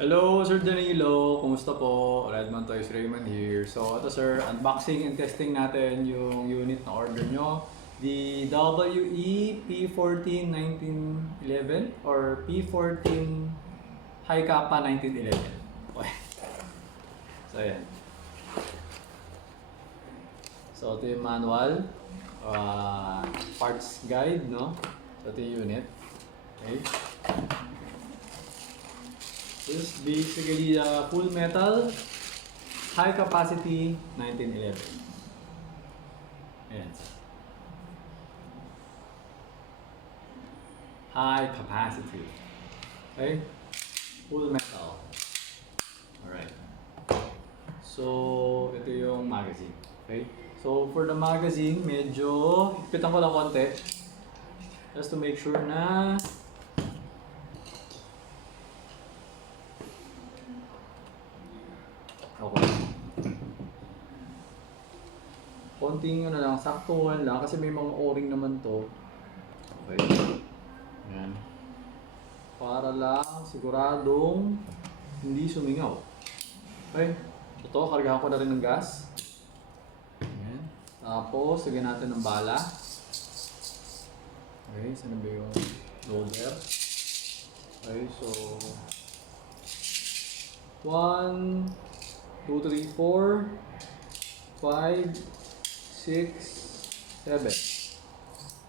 Hello, Sir Danilo. Kumusta po? Redmond Toys Raymond here. So, ito sir, unboxing and testing natin yung unit na order nyo. The WE P14 1911 or P14 Hicapa 1911. Okay. So, ayan. So, ito yung manual. Parts guide, no? So, ito yung unit. Okay. This is basically a full metal, high capacity 1911. Ayan. High capacity. Okay? Full metal. Alright. So, ito yung magazine. Okay? So, for the magazine, medyo ipitan ko lang konti. Just to make sure na okay. Konting ano lang, saktuhan lang kasi may mga o-ring naman to. Okay. Ayan. Para lang siguradong hindi sumingaw. Okay. Ito, kargahan ko na rin ng gas. Ayan. Tapos, lagyan natin ng bala. Okay, saan ba yung loader? Okay, so 1, 2, 3, 4, 5, 6, 7.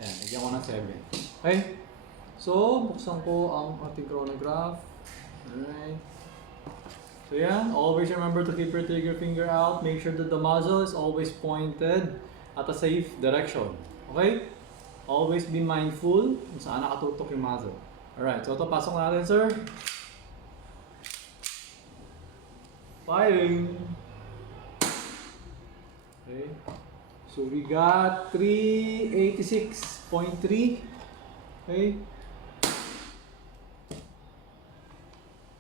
Ayan, lagyan ko ng 7. Okay? So, buksan ko ang ating chronograph. Alright. So yan, always remember to keep your trigger finger out. Make sure that the muzzle is always pointed at a safe direction. Okay? Always be mindful kung saan nakatutok yung muzzle. Alright, so ito, pasok natin, sir. Firing. Okay. So we got 386.3. Okay.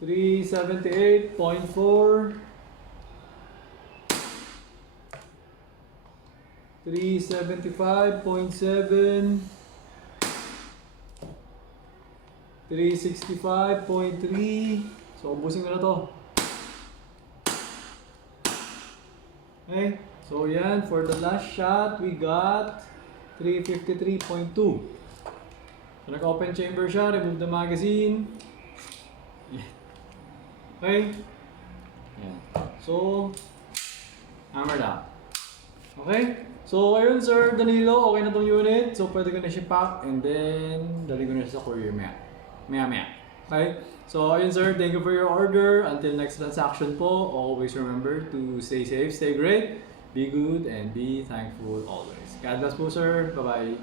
378.4. 375.7. 365.3. So ubusin ko na to. Okay, so yan, for the last shot, we got 353.2. So nag-open chamber siya, remove the magazine. Okay. Yan. So, hammer down. Okay, so ayun sir Danilo, okay na tong unit. So pwede ko na siya pack and then dali ko na siya sa courier maya. Okay, so ayun sir, thank you for your order. Until next transaction po, always remember to stay safe, stay great, be good, and be thankful always. God bless po sir, bye-bye.